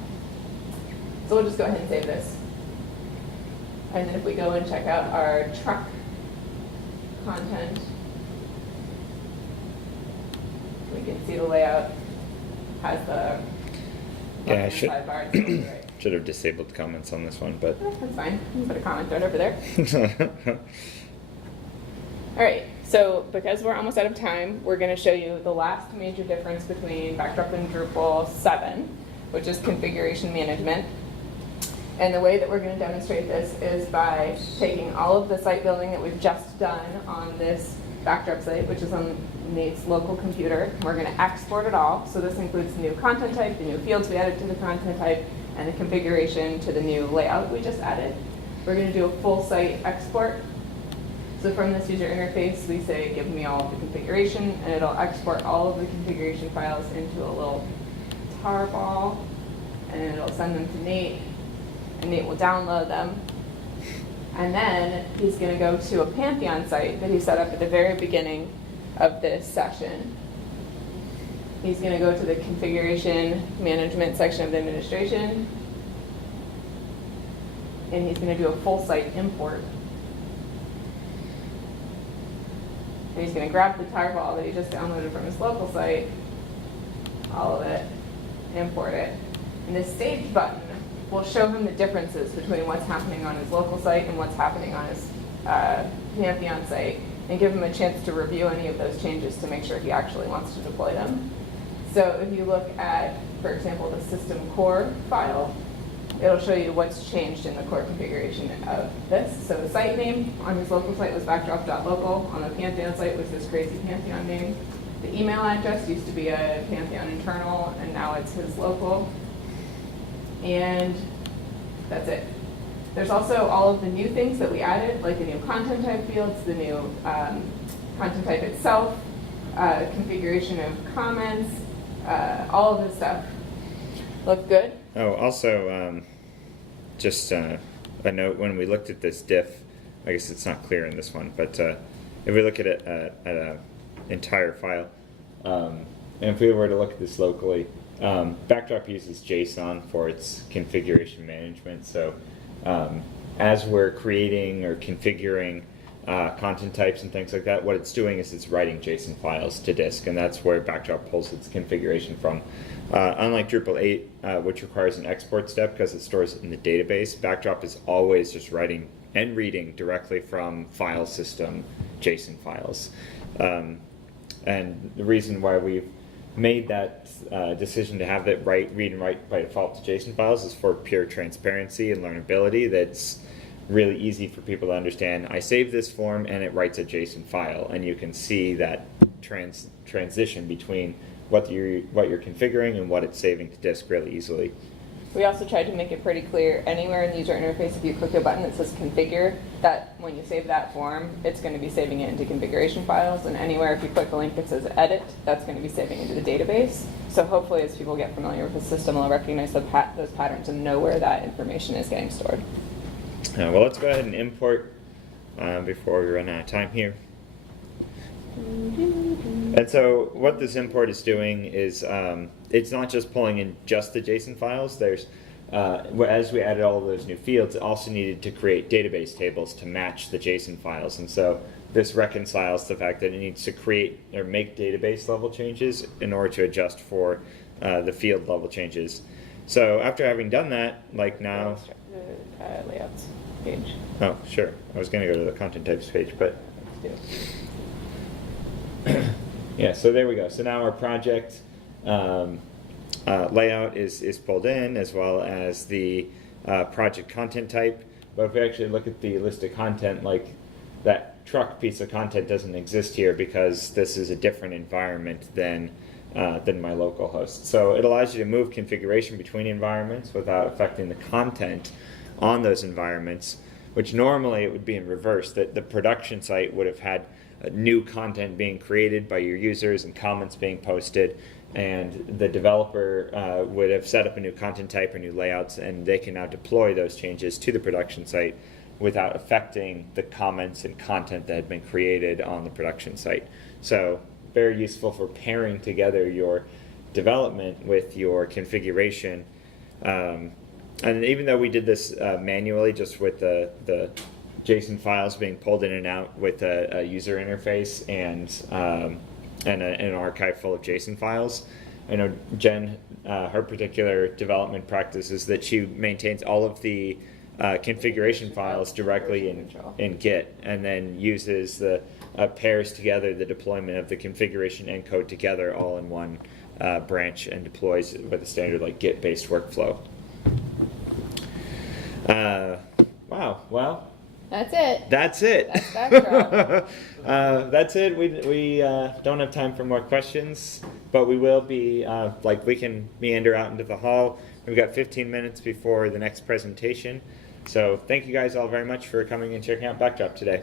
So we'll just go ahead and save this. And then if we go and check out our truck content, we can see the layout has the Yeah, I sidebar. It's totally right. should have disabled comments on this one, but That's fine. You can put a comment thread over there. All right, so because we're almost out of time, we're going to show you the last major difference between Backdrop and Drupal 7, which is configuration management. And the way that we're going to demonstrate this is by taking all of the site building that we've just done on this Backdrop site, which is on Nate's local computer. We're going to export it all. So this includes the new content type, the new fields we added to the content type, and the configuration to the new layout we just added. We're going to do a full site export. So from this user interface, we say, give me all of the configuration, and it'll export all of the configuration files into a little tar ball, and it'll send them to Nate, and Nate will download them. And then he's going to go to a Pantheon site that he set up at the very beginning of this session. He's going to go to the configuration management section of the administration. and he's going to do a full site import. And he's going to grab the tarball that he just downloaded from his local site, all of it, import it. And this stage button will show him the differences between what's happening on his local site and what's happening on his Pantheon site, and give him a chance to review any of those changes to make sure he actually wants to deploy them. So if you look at, for example, the system core file, it'll show you what's changed in the core configuration of this. So the site name on his local site was backdrop.local. On the Pantheon site was this crazy Pantheon name. The email address used to be a Pantheon internal, and now it's his local. And that's it. There's also all of the new things that we added, like the new content type fields, the new content type itself, configuration of comments, all of this stuff. Look good? Oh, also, just a note, when we looked at this diff, I guess it's not clear in this one, but if we look at it at an entire file, and if we were to look at this locally, Backdrop uses JSON for its configuration management. So as we're creating or configuring content types and things like that, what it's doing is it's writing JSON files to disk, and that's where Backdrop pulls its configuration from. Unlike Drupal 8, which requires an export step because it stores it in the database, Backdrop is always just writing and reading directly from file system JSON files. And the reason why we've made that decision to have it read and write by default to JSON files is for pure transparency and learnability. That's really easy for people to understand. I save this form and it writes a JSON file, and you can see that transition between what you're configuring and what it's saving to disk really easily. We also tried to make it pretty clear anywhere in the user interface, if you click a button that says configure, that when you save that form, it's going to be saving it into configuration files, and anywhere if you click a link that says edit, that's going to be saving into the database. So hopefully as people get familiar with the system, they'll recognize those patterns and know where that information is getting stored. Well, let's go ahead and import before we run out of time here. And so what this import is doing is it's not just pulling in just the JSON files. There's as we added all of those new fields, it also needed to create database tables to match the JSON files. And so this reconciles the fact that it needs to create or make database level changes in order to adjust for the field level changes. So after having done that, like now... The layouts page. Oh, sure. I was going to go to the content types page, but... Let's do it. Yeah, so there we go. So now our project layout is pulled in, as well as the project content type. But if we actually look at the list of content, like that truck piece of content doesn't exist here because this is a different environment than my local host. So it allows you to move configuration between environments without affecting the content on those environments, which normally it would be in reverse, that the production site would have had new content being created by your users and comments being posted, and the developer would have set up a new content type or new layouts, and they can now deploy those changes to the production site without affecting the comments and content that had been created on the production site. So very useful for pairing together your development with your configuration. And even though we did this manually, just with the JSON files being pulled in and out with a user interface and an archive full of JSON files. I know Jen, her particular development practice is that she maintains all of the configuration files directly in Git, and then uses the pairs together the deployment of the configuration and code together all in one branch, and deploys with a standard like Git-based workflow. Wow. Well. That's it. That's it. That's Backdrop. That's it. We don't have time for more questions, but we will be, we can meander out into the hall. We've got 15 minutes before the next presentation. So thank you guys all very much for coming and checking out Backdrop today.